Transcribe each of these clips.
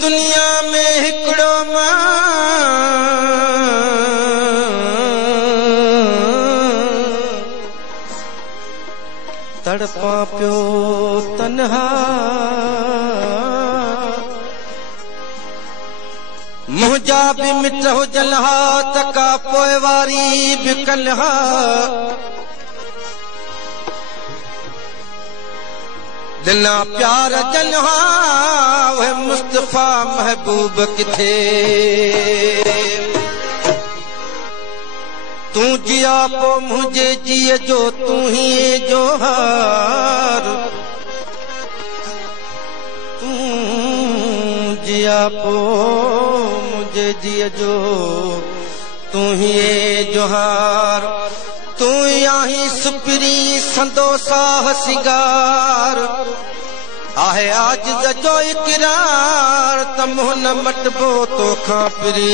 दुनिया में हिकिड़ो तड़पा पियो तन्हा मुंहिंजा बि मिट हुजनि हा तका पोइ वारी बि कनि हा दिना प्यार जनि हा उहे मुस्तफ़ा महबूब किथे तूं जिया पो मुंहिंजे जीअ जो तूं ही जोहार तूं जिया पो मुंहिंजे जीअ जो तूं ही जोहार तूं आहीं सुपिरी संदोसा सिंगार आहे आजिज़ जो इक़रार त मुंहुं न मटबो तोखां पिरी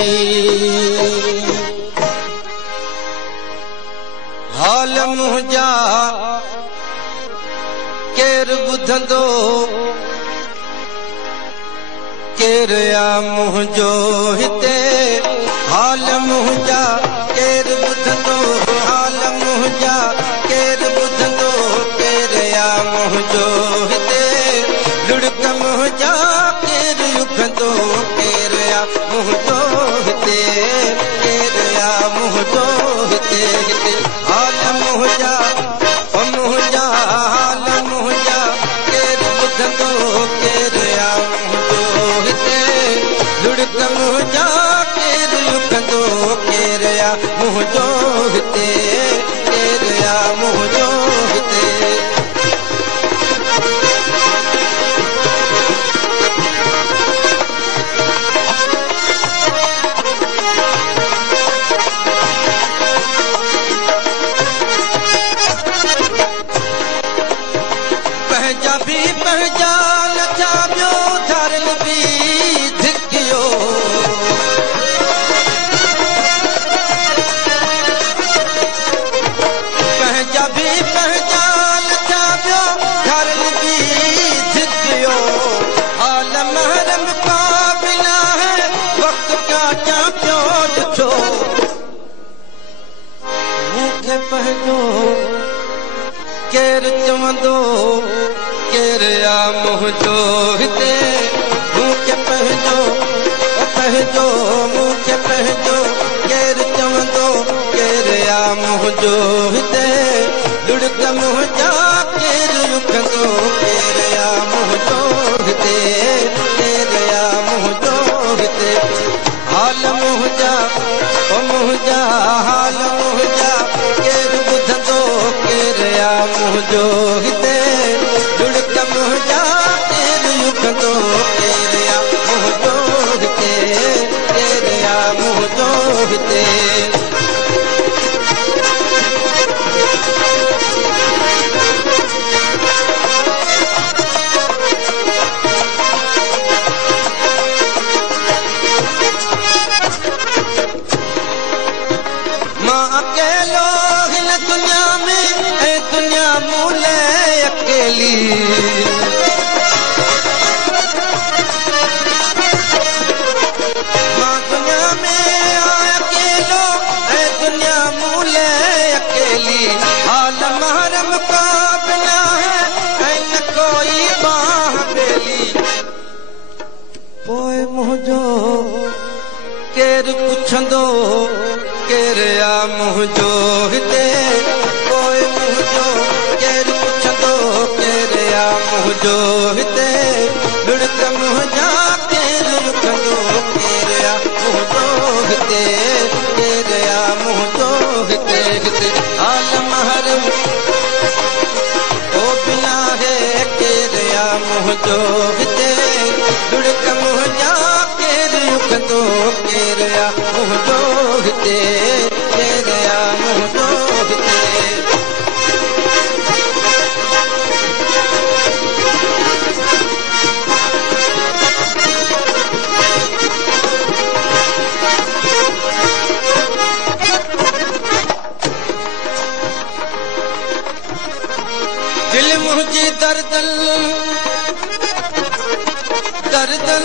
हाल मुंहिंजा केरु ॿुधंदो केरु आ मुंहिंजो हिते हाल मुंहिंजा केरु ॿुधंदो हाल मुंहिंजा केरु ॿुधंदो केरु आ मुंहिंजो हिते लुड़क मुंहिंजा केरु युगंदो केरु आ मुंहिंजो हिते केरु आ मुंहिंजो हिते हिते हाल मुंहिंजा मुंहिंजा हाल मुंहिंजा केरु ॿुधंदो केरु आ मुंहिंजो हिते लुड़क मुंहिंजा केरु युगंदो केरु आ मुंहिंजो हिते केरु आ मुंहिंजो हिते पहचान था ॿियो धरल बि धिकियो पंहिंजा बि पहचान था ॿियो धरल बि धिकियो हाल महरम का बिना है वक्त काचा पियो ॾिठो मूंखे पंहिंजो केरु चवंदो केरु आ मुंहिंजो हिते मूंखे पंहिंजो मूंखे पंहिंजो केरु चवंदो केरु आ मुंहिंजो हिते लुड़क मुंहिंजा केरु युगंदो केरु आ मुंहिंजो हिते केरु आ मुंहिंजो हिते हाल मुंहिंजा मुंहिंजा हाल मुंहिंजा केरु ॿुधंदो केरु आ मुंहिंजो हिते लुड़क मुंहिंजा केरु युगंदो केरु आ मुंहिंजो हिते केरु आ मुंहिंजो हिते मां अकेलो हिन दुनिया में ऐं दुनिया मूले अकेली मां दुनिया में अकेलो ऐं दुनिया मूले अकेली हाल महरम का बिना है ऐं न कोई बाह बेली पोइ मुंहिंजो केरु पुछंदो केरु आ मुंहिंजो हिते पोइ मुंहिंजो केरु पुछंदो केरु आ मुंहिंजो हिते लुड़क मुंहिंजा केरु युगंदो केरु आ मुंहिंजो हिते केरु आ मुंहिंजो हिते हिते हाल महरम ओ बिना है केरु आ मुंहिंजो हिते लुड़क मुंहिंजा केरु युगंदो केरु आ मुंहिंजो हिते केरु आ मुंहिंजो हिते दिल मुंहिंजी दर्दन दर्दन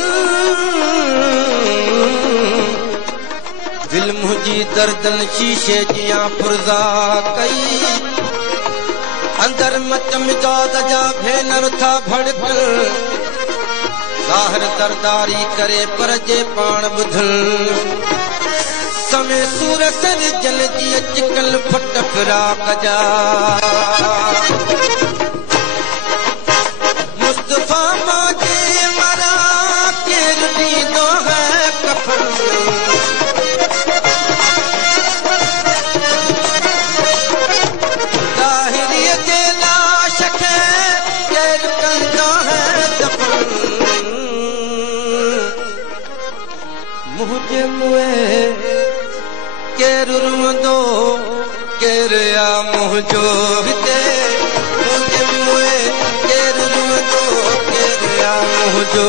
दिल मुंहिंजी दर्दन शीशे जियां फुर्ज़ा कई अंदर मच मिजाज जा भेनर था भड़कन ज़ाहिर दरदारी करे पर जे पाण ॿुधल समय सूर सर जल जी अॼुकल्ह फट फिराक जा मुस्तफ़ा मां जे मरा केरु ॾींदो है कफन ज़ाहिरीअ जे लाश खे केरु कंदो है दफ़न मुंहिंजे मुंहुं केरु रुंदो केरु आ मुंहिंजो हिते मुंहिंजे मुंहुं केरु रुंदो केरु आ मुंहिंजो